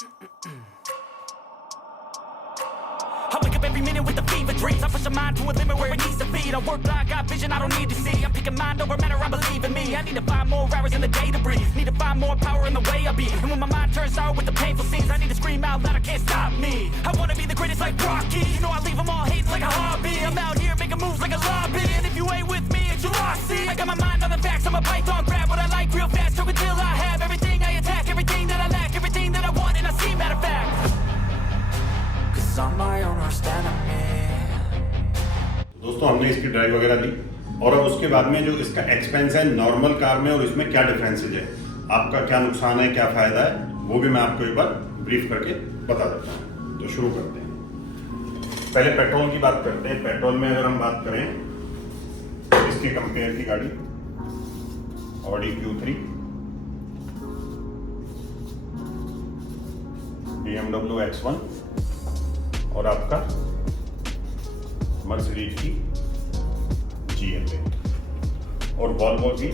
I wake up every minute with the fever dreams. I push my mind to a limit where it needs to be. I work blind, got vision I don't need to see. I'm picking mind over matter, I believe in me. I need to find more hours in the day to breathe. Need to find more power in the way I be. And when my mind turns sour with the painful scenes, I need to scream out loud, I can't stop me. I wanna be the greatest like Rocky. You know I leave them all hating like a hobby. I'm out here making moves like a lobby. And if you ain't with me, it's your loss. See, I got my mind on the facts, I'm a python, grab what I like real fast. Choke until I have everything I attack, everything that I lack, everything that I want, and I see, matter of fact. I'm my own worst enemy. दोस्तों हमने इसकी drive वगैरह ली और अब उसके बाद में जो इसका एक्सपेंस है नॉर्मल कार में और इसमें क्या डिफरेंसेज है, आपका क्या नुकसान है, क्या फ़ायदा है, वो भी मैं आपको एक बार ब्रीफ करके बता देता हूँ। तो शुरू करते हैं। पहले पेट्रोल की बात करते हैं। पेट्रोल में अगर हम बात करें तो इसके कंपेयर की गाड़ी ऑडी Q3, BMW X1 और आपका मर्सिडीज की GLA और वॉल्वो की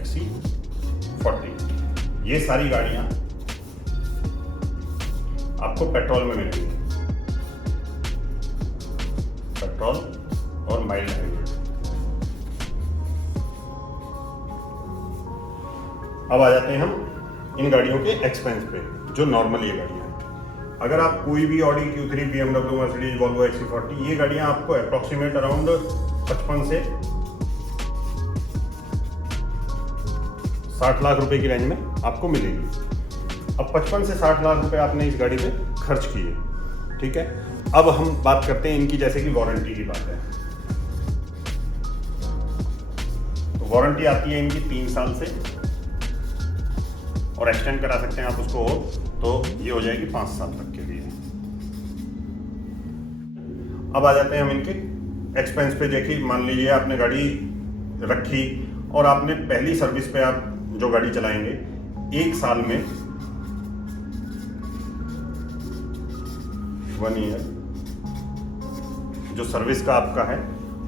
XC40, ये सारी गाड़ियां आपको पेट्रोल में मिलेंगी। पेट्रोल और माइल्ड हाइब्रिड। अब आ जाते हैं हम इन गाड़ियों के एक्सपेंस पे, जो नॉर्मल ये गाड़ियाँ हैं। अगर आप कोई भी Audi Q3, BMW, Mercedes, Volvo XC40, ये गाड़ियाँ आपको अप्रॉक्सीमेट अराउंड 55 से 60 लाख रुपए की रेंज में आपको मिलेगी। अब 55 से 60 लाख रुपए आपने इस गाड़ी पे खर्च किए, ठीक है। अब हम बात करते हैं इनकी, जैसे कि वारंटी की बात है। तो वारंटी आती है इनकी 3 साल से और एक्सटेंड करा सकते हैं आप उसको, तो ये हो जाएगी 5 साल तक के लिए। अब आ जाते हैं हम इनके एक्सपेंस पे। देखिए, मान लीजिए आपने गाड़ी रखी और आपने पहली सर्विस पे आप जो गाड़ी चलाएंगे 1 साल में 1 ईयर जो सर्विस का आपका है,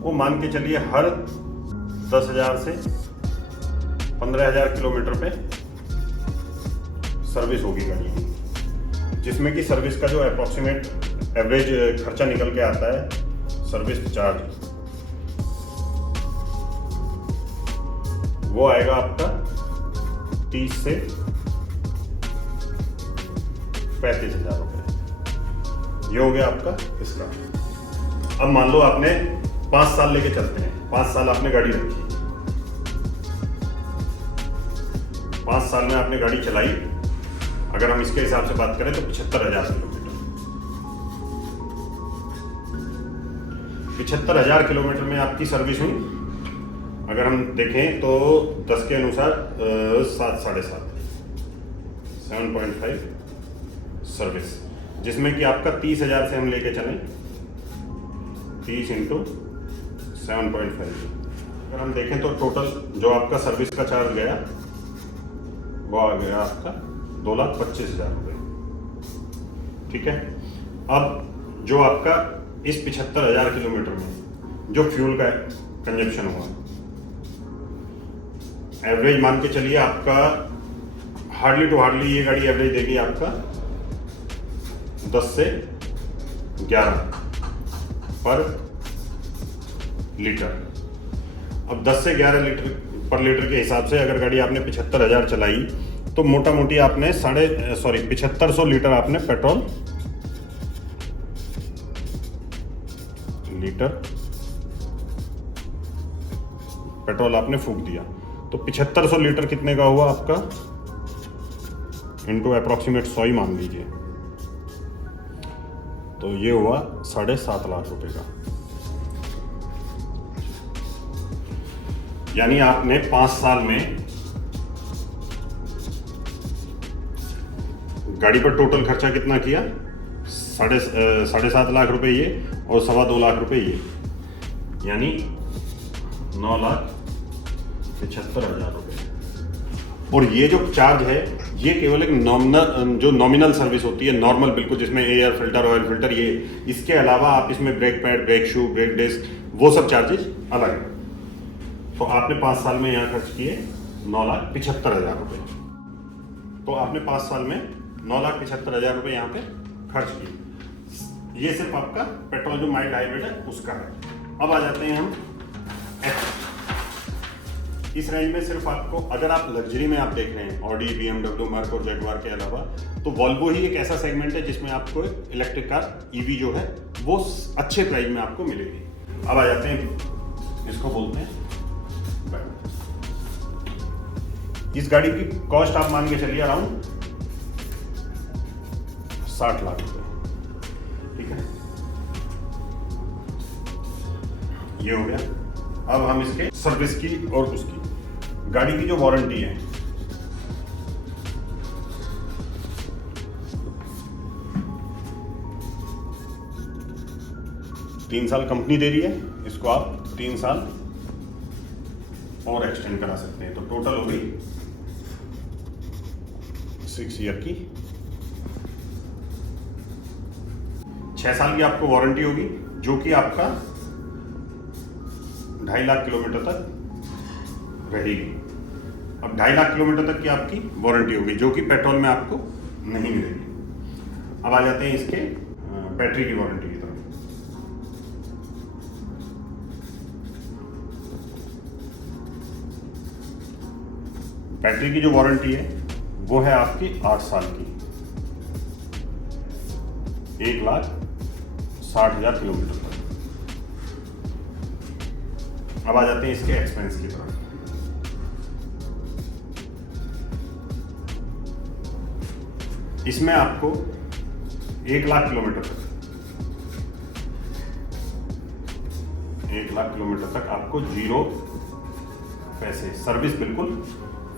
वो मान के चलिए हर 10,000 से 15,000 किलोमीटर पे सर्विस होगी गाड़ी की, जिसमें कि सर्विस का जो अप्रॉक्सीमेट एवरेज खर्चा निकल के आता है सर्विस चार्ज, वो आएगा आपका 30 से 35,000 रुपये। ये हो गया आपका इसका। अब मान लो आपने 5 साल लेके चलते हैं, 5 साल आपने गाड़ी रखी, 5 साल में आपने गाड़ी चलाई। अगर हम इसके हिसाब से बात करें तो 75,000 किलोमीटर, 75,000 किलोमीटर में आपकी सर्विस हुई। अगर हम देखें तो 10 के अनुसार 7.5 सर्विस, जिसमें कि आपका 30,000 से हम लेके चलें 30 × 7.5। अगर हम देखें तो टोटल जो आपका सर्विस का चार्ज गया वो आ गया आपका 2,25,000 रुपये, ठीक है। अब जो आपका इस 75,000 किलोमीटर में जो फ्यूल का कंजप्शन हुआ, एवरेज मान के चलिए आपका हार्डली टू हार्डली ये गाड़ी एवरेज देगी आपका 10 से 11 पर लीटर। अब 10 से 11 लीटर पर लीटर के हिसाब से अगर गाड़ी आपने 75,000 चलाई तो मोटा मोटी आपने 7500 लीटर आपने पेट्रोल आपने फूंक दिया। तो 7500 लीटर कितने का हुआ आपका, इंटू अप्रॉक्सीमेट 100 ही मान लीजिए, तो ये हुआ 7.5 लाख रुपए का। यानी आपने 5 साल में गाड़ी पर टोटल खर्चा कितना किया, 7.5 लाख रुपए ये और 2.25 लाख रुपए ये, यानी 9,75,000 रुपये। और ये जो चार्ज है ये केवल एक नॉमिनल सर्विस होती है, नॉर्मल बिल्कुल, जिसमें एयर फिल्टर, ऑयल फिल्टर, ये। इसके अलावा आप इसमें brake pad, brake shoe, brake disc, वो सब चार्जेस अलग है। तो आपने 5 साल में यहाँ खर्च किए 9,75,000 रुपये। तो आपने 5 साल में 9,75,000 रुपये यहाँ पे खर्च किए। ये सिर्फ आपका पेट्रोल जो माइल्ड हाइब्रिड है उसका है। अब आ जाते हैं हम इस रेंज में सिर्फ आपको, अगर आप लग्जरी में आप देख रहे हैं ऑडी, BMW, मर्क और जगुआर के अलावा, तो वॉल्वो ही एक ऐसा सेगमेंट है जिसमें आपको इलेक्ट्रिक कार ईवी जो है वो अच्छे प्राइस में आपको मिलेगी। अब आ जाते हैं, इसको बोलते हैं इस गाड़ी की कॉस्ट आप मान के चलिए अराउंड 60 लाख रुपए, ठीक है। ये हो गया। अब हम इसके सर्विस की और उसकी गाड़ी की जो वारंटी है, तीन साल कंपनी दे रही है, इसको आप 3 साल और एक्सटेंड करा सकते हैं, तो टोटल हो गई 6 ईयर की। 6 साल की आपको वारंटी होगी, जो कि आपका 2.5 लाख किलोमीटर तक रहेगी। अब 2.5 लाख किलोमीटर तक की आपकी वारंटी होगी, जो कि पेट्रोल में आपको नहीं मिलेगी। अब आ जाते हैं इसके बैटरी की वारंटी की तरफ। बैटरी की जो वारंटी है वो है आपकी 8 साल की, 1,60,000 किलोमीटर तक। अब आ जाते हैं इसके एक्सपेंस की तरफ। इसमें आपको 1 लाख किलोमीटर तक, 1 लाख किलोमीटर तक आपको 0 पैसे, सर्विस बिल्कुल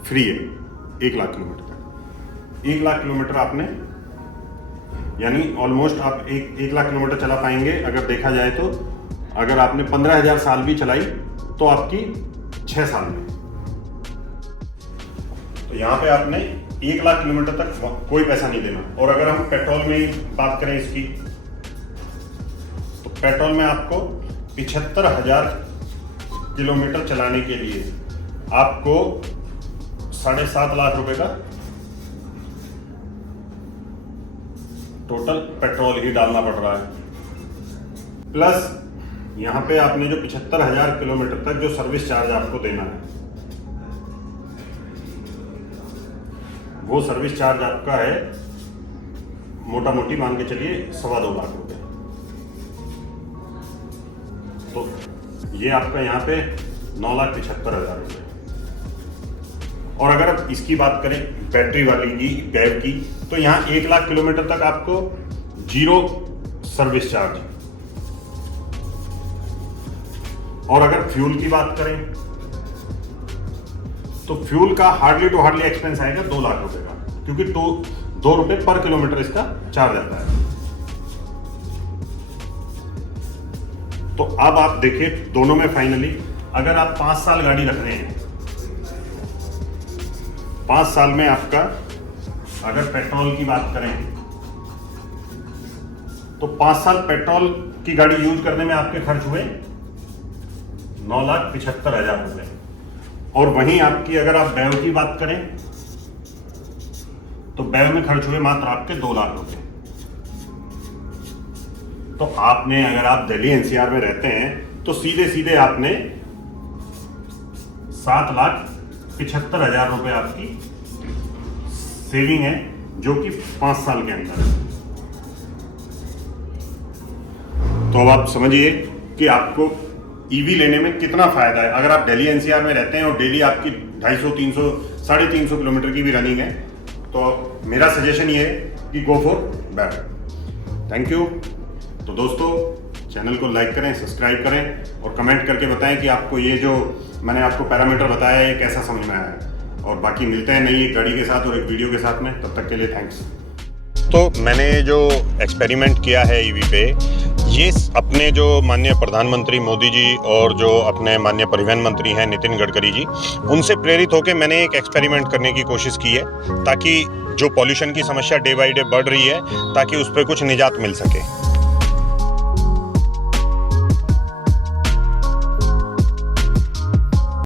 फ्री है 1 लाख किलोमीटर तक। 1 लाख किलोमीटर आपने, यानी ऑलमोस्ट आप 1 लाख किलोमीटर चला पाएंगे अगर देखा जाए तो। अगर आपने 15,000 साल भी चलाई तो आपकी 6 साल में। तो यहाँ पे आपने 1 लाख किलोमीटर तक कोई पैसा नहीं देना। और अगर हम पेट्रोल में बात करें इसकी, तो पेट्रोल में आपको 75,000 किलोमीटर चलाने के लिए आपको 7.5 लाख रुपए का टोटल पेट्रोल ही डालना पड़ रहा है। प्लस यहाँ पे आपने जो 75,000 किलोमीटर तक जो सर्विस चार्ज आपको देना है, वो सर्विस चार्ज आपका है मोटा मोटी मान के चलिए 2.25 लाख रुपए। तो ये आपका यहाँ पे 9,75,000 रुपये। और अगर आप इसकी बात करें बैटरी वाली की, बैव की, तो यहाँ 1 लाख किलोमीटर तक आपको 0 सर्विस चार्ज। और अगर फ्यूल की बात करें तो फ्यूल का हार्डली टू हार्डली एक्सपेंस आएगा 2 लाख रुपए का, क्योंकि 2 रुपए पर किलोमीटर इसका चार्ज आता है। तो अब आप देखिए दोनों में फाइनली अगर आप 5 साल गाड़ी रख रहे हैं, 5 साल में आपका अगर पेट्रोल की बात करें तो 5 साल पेट्रोल की गाड़ी यूज करने में आपके खर्च हुए 9,75,000 रुपए। और वहीं आपकी अगर आप बैव की बात करें तो बैव में खर्च हुए मात्र आपके 2 लाख रुपए। तो आपने, अगर आप दिल्ली NCR में रहते हैं तो सीधे सीधे आपने 7,75,000 रुपए आपकी सेविंग है, जो कि 5 साल के अंदर है। तो अब आप समझिए कि आपको ईवी लेने में कितना फायदा है। अगर आप दिल्ली NCR में रहते हैं और डेली आपकी 250, 300, 350 किलोमीटर की भी रनिंग है, तो मेरा सजेशन ये है कि गो फॉर बैव। Thank you. तो दोस्तों, चैनल को लाइक करें, सब्सक्राइब करें और कमेंट करके बताएं कि आपको ये जो मैंने आपको पैरामीटर बताया है कैसा समझ में आया है। और बाकी मिलते हैं नई एक गाड़ी के साथ और एक वीडियो के साथ में, तब तक के लिए थैंक्स। तो मैंने जो एक्सपेरिमेंट किया है ईवी पे, ये अपने जो माननीय प्रधानमंत्री मोदी जी और जो अपने माननीय परिवहन मंत्री हैं नितिन गडकरी जी, उनसे प्रेरित होकर मैंने एक एक्सपेरिमेंट करने की कोशिश की है, ताकि जो पॉल्यूशन की समस्या डे बाय डे बढ़ रही है, ताकि उस पर कुछ निजात मिल सके।